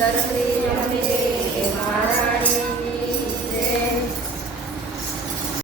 तर ते